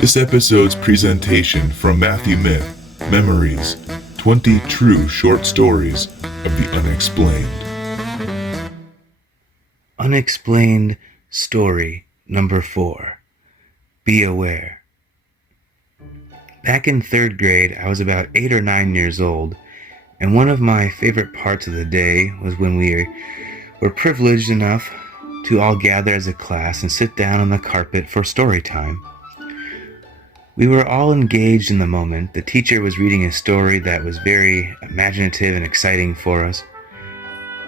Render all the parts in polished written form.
This episode's presentation from Matthyw Myth, Memories, 20 True Short Stories of the Unexplained. Unexplained Story Number 4. Be Aware. Back in 3rd grade, I was about 8 or 9 years old, and one of my favorite parts of the day was when we were privileged enough to all gather as a class and sit down on the carpet for story time. We were all engaged in the moment. The teacher was reading a story that was very imaginative and exciting for us.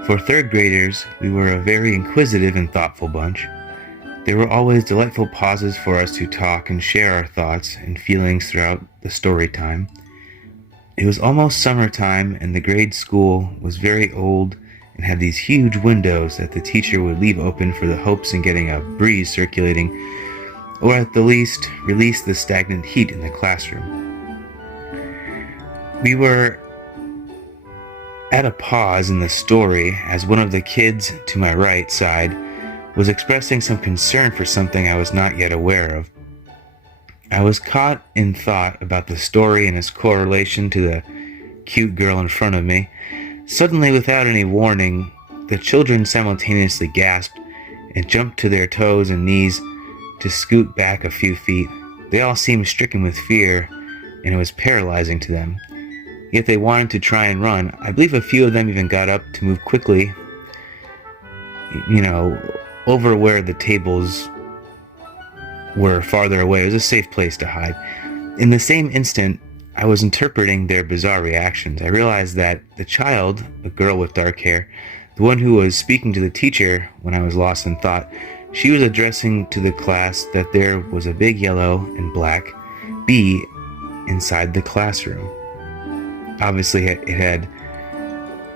For 3rd graders, we were a very inquisitive and thoughtful bunch. There were always delightful pauses for us to talk and share our thoughts and feelings throughout the story time. It was almost summertime, and the grade school was very old and had these huge windows that the teacher would leave open for the hopes in getting a breeze circulating, or at the least, release the stagnant heat in the classroom. We were at a pause in the story as one of the kids to my right side was expressing some concern for something I was not yet aware of. I was caught in thought about the story and its correlation to the cute girl in front of me. Suddenly, without any warning, the children simultaneously gasped and jumped to their toes and knees to scoot back a few feet. They all seemed stricken with fear, and it was paralyzing to them. Yet they wanted to try and run. I believe a few of them even got up to move quickly, over where the tables were farther away. It was a safe place to hide. In the same instant, I was interpreting their bizarre reactions. I realized that the child, a girl with dark hair, the one who was speaking to the teacher when I was lost in thought, she was addressing to the class that there was a big yellow and black bee inside the classroom. Obviously, it had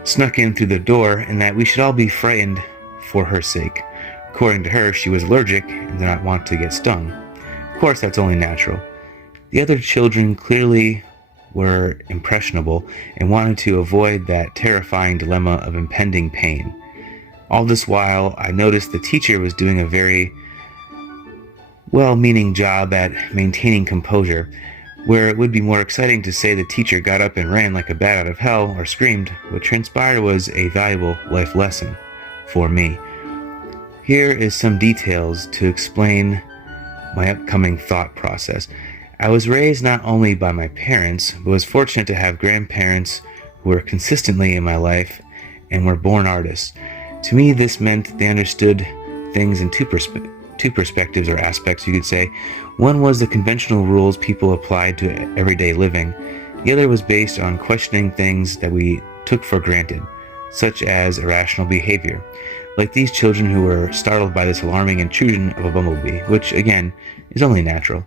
snuck in through the door, and that we should all be frightened for her sake. According to her, she was allergic and did not want to get stung. Of course, that's only natural. The other children clearly were impressionable and wanted to avoid that terrifying dilemma of impending pain. All this while, I noticed the teacher was doing a very well-meaning job at maintaining composure. Where it would be more exciting to say the teacher got up and ran like a bat out of hell or screamed, what transpired was a valuable life lesson for me. Here is some details to explain my upcoming thought process. I was raised not only by my parents, but was fortunate to have grandparents who were consistently in my life and were born artists. To me, this meant they understood things in two perspectives or aspects, you could say. One was the conventional rules people applied to everyday living. The other was based on questioning things that we took for granted, such as irrational behavior, like these children who were startled by this alarming intrusion of a bumblebee, which, again, is only natural.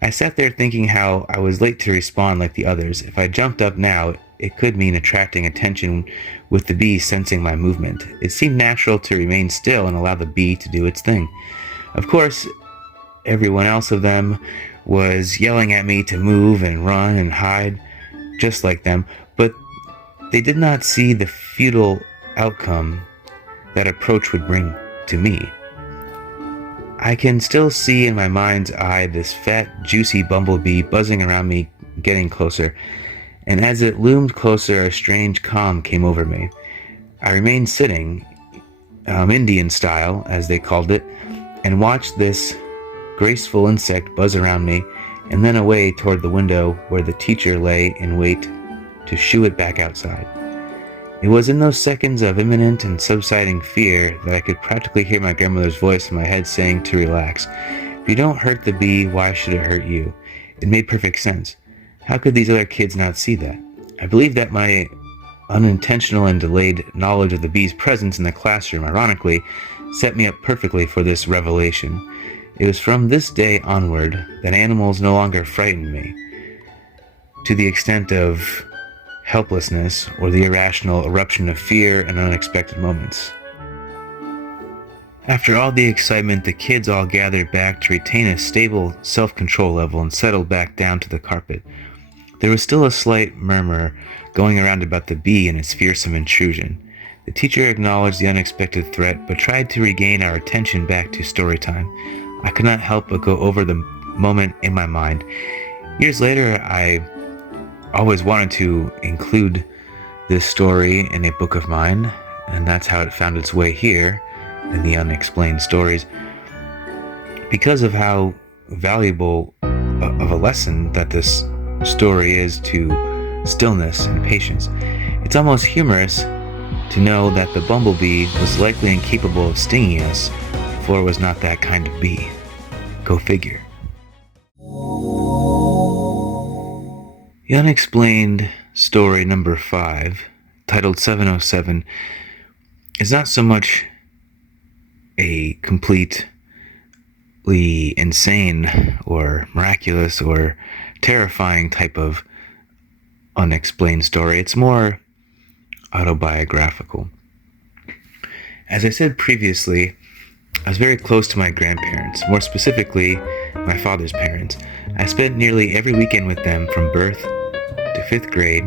I sat there thinking how I was late to respond like the others. If I jumped up now, it could mean attracting attention with the bee sensing my movement. It seemed natural to remain still and allow the bee to do its thing. Of course, everyone else of them was yelling at me to move and run and hide, just like them, but they did not see the futile outcome that approach would bring to me. I can still see in my mind's eye this fat, juicy bumblebee buzzing around me, getting closer, and as it loomed closer, a strange calm came over me. I remained sitting, Indian style, as they called it, and watched this graceful insect buzz around me and then away toward the window where the teacher lay in wait to shoo it back outside. It was in those seconds of imminent and subsiding fear that I could practically hear my grandmother's voice in my head saying to relax. If you don't hurt the bee, why should it hurt you? It made perfect sense. How could these other kids not see that? I believe that my unintentional and delayed knowledge of the bee's presence in the classroom, ironically, set me up perfectly for this revelation. It was from this day onward that animals no longer frightened me, to the extent of helplessness or the irrational eruption of fear in unexpected moments. After all the excitement, the kids all gathered back to retain a stable self-control level and settled back down to the carpet. There was still a slight murmur going around about the bee and its fearsome intrusion. The teacher acknowledged the unexpected threat, but tried to regain our attention back to story time. I could not help but go over the moment in my mind. Years later, I always wanted to include this story in a book of mine, and that's how it found its way here in the Unexplained Stories, because of how valuable of a lesson that this story is to stillness and patience. It's almost humorous to know that the bumblebee was likely incapable of stinging us, for it was not that kind of bee. Go figure. The Unexplained Story number 5, titled 707, is not so much a completely insane or miraculous or terrifying type of unexplained story. It's more autobiographical. As I said previously, I was very close to my grandparents, more specifically, my father's parents. I spent nearly every weekend with them from birth to 5th grade.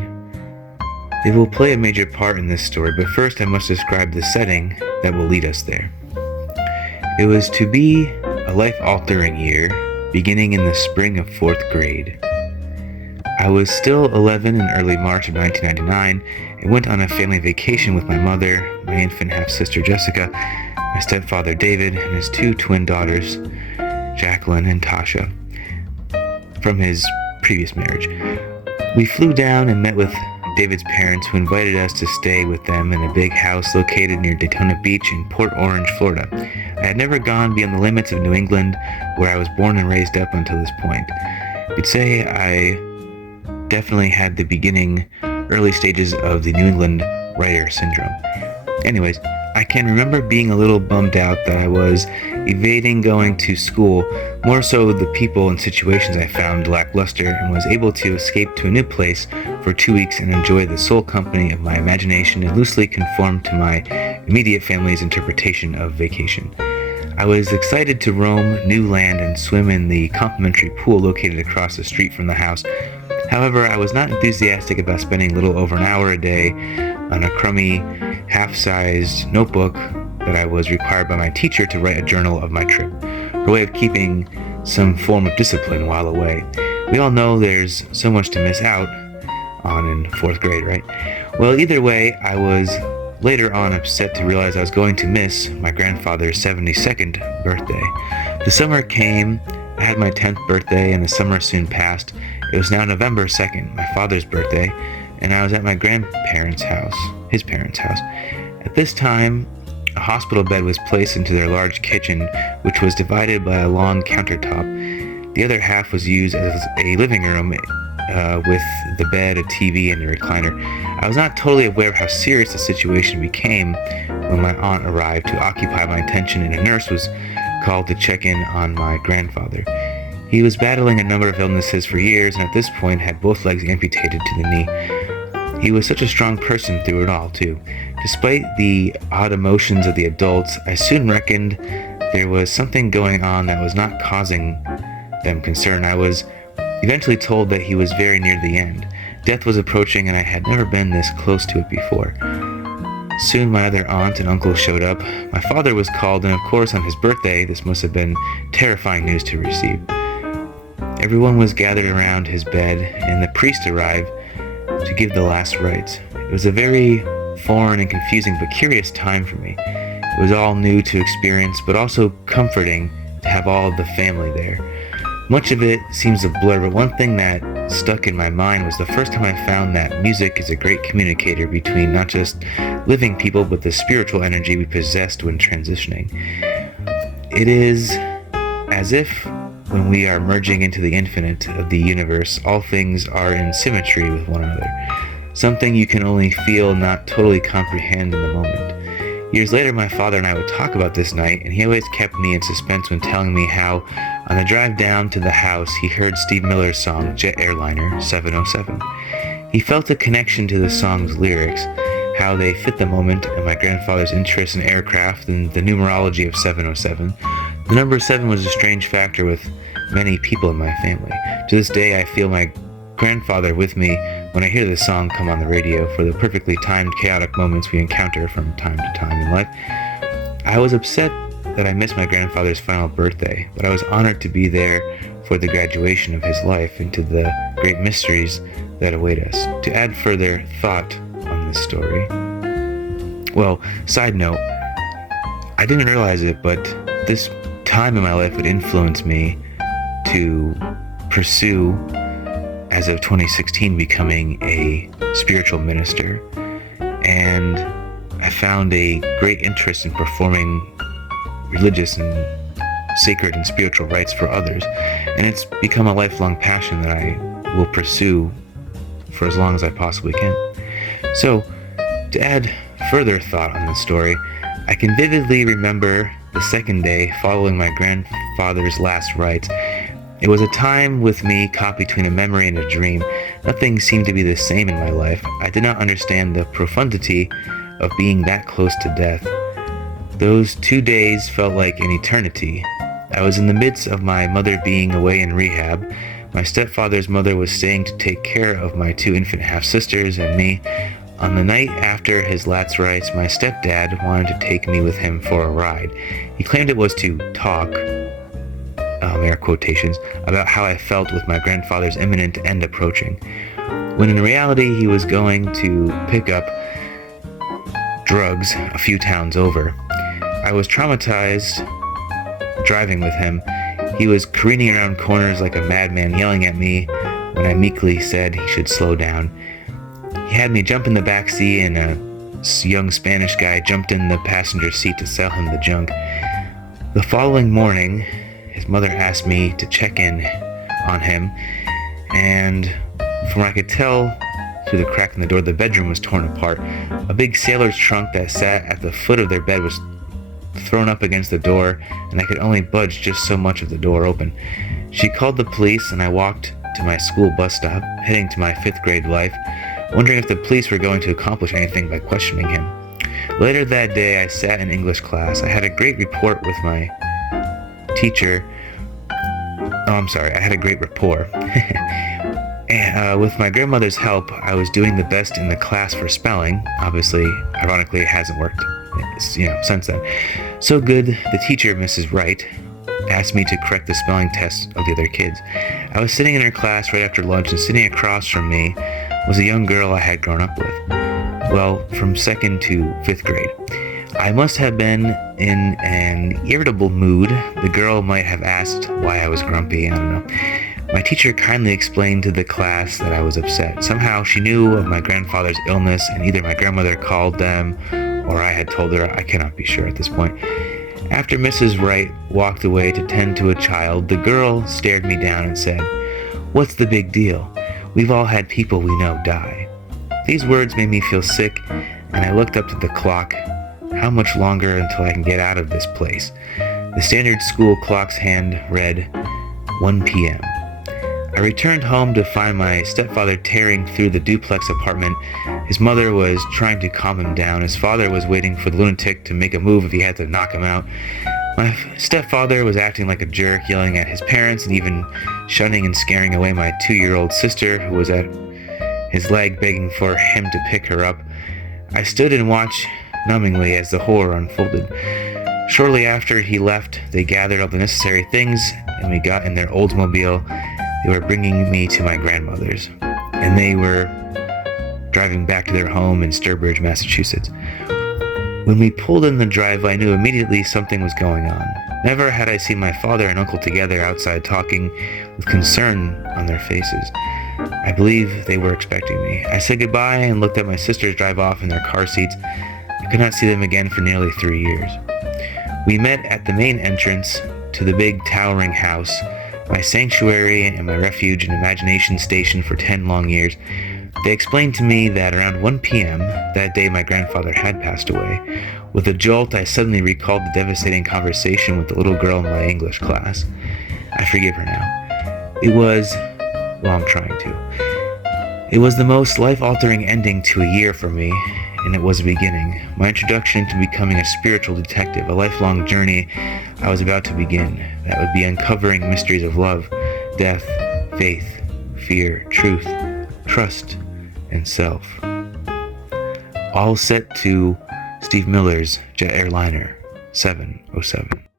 They will play a major part in this story, but first I must describe the setting that will lead us there. It was to be a life-altering year, beginning in the spring of 4th grade. I was still 11 in early March of 1999 and went on a family vacation with my mother, my infant half-sister Jessica, my stepfather David, and his 2 twin daughters, Jacqueline and Tasha, from his previous marriage. We flew down and met with David's parents, who invited us to stay with them in a big house located near Daytona Beach in Port Orange, Florida. I had never gone beyond the limits of New England, where I was born and raised up until this point. You'd say I definitely had the early stages of the New England writer syndrome. Anyways, I can remember being a little bummed out that I was evading going to school, more so the people and situations I found lackluster, and was able to escape to a new place for 2 weeks and enjoy the sole company of my imagination and loosely conform to my immediate family's interpretation of vacation. I was excited to roam new land and swim in the complimentary pool located across the street from the house. However, I was not enthusiastic about spending a little over an hour a day on a crummy, half-sized notebook that I was required by my teacher to write a journal of my trip, her way of keeping some form of discipline while away. We all know there's so much to miss out on in 4th grade, right? Well, either way, I was later on upset to realize I was going to miss my grandfather's 72nd birthday. The summer came, I had my 10th birthday, and the summer soon passed. It was now November 2nd, my father's birthday, and I was at my grandparents' house, his parents' house. At this time, a hospital bed was placed into their large kitchen, which was divided by a long countertop. The other half was used as a living room with the bed, a TV, and a recliner. I was not totally aware of how serious the situation became when my aunt arrived to occupy my attention, and a nurse was called to check in on my grandfather. He was battling a number of illnesses for years, and at this point had both legs amputated to the knee. He was such a strong person through it all, too. Despite the odd emotions of the adults, I soon reckoned there was something going on that was not causing them concern. I was eventually told that he was very near the end. Death was approaching, and I had never been this close to it before. Soon my other aunt and uncle showed up. My father was called, and of course on his birthday, this must have been terrifying news to receive. Everyone was gathered around his bed, and the priest arrived to give the last rites. It was a very foreign and confusing but curious time for me. It was all new to experience, but also comforting to have all of the family there. Much of it seems a blur, but one thing that stuck in my mind was the first time I found that music is a great communicator between not just living people, but the spiritual energy we possessed when transitioning. It is as if when we are merging into the infinite of the universe, all things are in symmetry with one another. Something you can only feel, not totally comprehend in the moment. Years later, my father and I would talk about this night, and he always kept me in suspense when telling me how, on the drive down to the house, he heard Steve Miller's song, Jet Airliner 707. He felt a connection to the song's lyrics, how they fit the moment, and my grandfather's interest in aircraft and the numerology of 707. The number 7 was a strange factor with many people in my family. To this day, I feel my grandfather with me when I hear this song come on the radio for the perfectly timed chaotic moments we encounter from time to time in life. I was upset that I missed my grandfather's final birthday, but I was honored to be there for the graduation of his life into the great mysteries that await us. To add further thought on this story, well, side note, I didn't realize it, but this time in my life would influence me to pursue, as of 2016, becoming a spiritual minister. And I found a great interest in performing religious and sacred and spiritual rites for others. And it's become a lifelong passion that I will pursue for as long as I possibly can. So, to add further thought on this story, I can vividly remember the second day following my grandfather's last rites. It was a time with me caught between a memory and a dream. Nothing seemed to be the same in my life. I did not understand the profundity of being that close to death. Those 2 days felt like an eternity. I was in the midst of my mother being away in rehab. My stepfather's mother was staying to take care of my 2 infant half-sisters and me. On the night after his last rites, my stepdad wanted to take me with him for a ride. He claimed it was to talk, air quotations, about how I felt with my grandfather's imminent end approaching, when in reality he was going to pick up drugs a few towns over. I was traumatized driving with him. He was careening around corners like a madman, yelling at me when I meekly said he should slow down. He had me jump in the back seat, and a young Spanish guy jumped in the passenger seat to sell him the junk. The following morning, his mother asked me to check in on him, and from what I could tell through the crack in the door, the bedroom was torn apart. A big sailor's trunk that sat at the foot of their bed was thrown up against the door, and I could only budge just so much of the door open. She called the police, and I walked to my school bus stop, heading to my 5th grade life, wondering if the police were going to accomplish anything by questioning him. Later that day, I sat in English class. I had a great rapport with my teacher. I had a great rapport. And, with my grandmother's help, I was doing the best in the class for spelling. Obviously, ironically, it hasn't worked, since then. So good, the teacher, Mrs. Wright, asked me to correct the spelling tests of the other kids. I was sitting in her class right after lunch, and sitting across from me was a young girl I had grown up with. Well, from 2nd to 5th grade. I must have been in an irritable mood. The girl might have asked why I was grumpy, I don't know. My teacher kindly explained to the class that I was upset. Somehow she knew of my grandfather's illness, and either my grandmother called them or I had told her. I cannot be sure at this point. After Mrs. Wright walked away to tend to a child, the girl stared me down and said, "What's the big deal? We've all had people we know die." These words made me feel sick, and I looked up to the clock. How much longer until I can get out of this place? The standard school clock's hand read 1 p.m. I returned home to find my stepfather tearing through the duplex apartment. His mother was trying to calm him down. His father was waiting for the lunatic to make a move if he had to knock him out. My stepfather was acting like a jerk, yelling at his parents and even shunning and scaring away my 2-year-old sister, who was at his leg begging for him to pick her up. I stood and watched numbingly as the horror unfolded. Shortly after he left, they gathered all the necessary things, and we got in their Oldsmobile. They were bringing me to my grandmother's, and they were driving back to their home in Sturbridge, Massachusetts. When we pulled in the driveway, I knew immediately something was going on. Never had I seen my father and uncle together outside talking with concern on their faces. I believe they were expecting me. I said goodbye and looked at my sisters drive off in their car seats. I could not see them again for nearly 3 years. We met at the main entrance to the big towering house, my sanctuary and my refuge and imagination station for 10 long years. They explained to me that around 1 p.m. that day my grandfather had passed away. With a jolt, I suddenly recalled the devastating conversation with the little girl in my English class. I forgive her now. It was the most life-altering ending to a year for me, and it was a beginning. My introduction to becoming a spiritual detective, a lifelong journey I was about to begin that would be uncovering mysteries of love, death, faith, fear, truth, trust, and self. All set to Steve Miller's jet airliner, 707.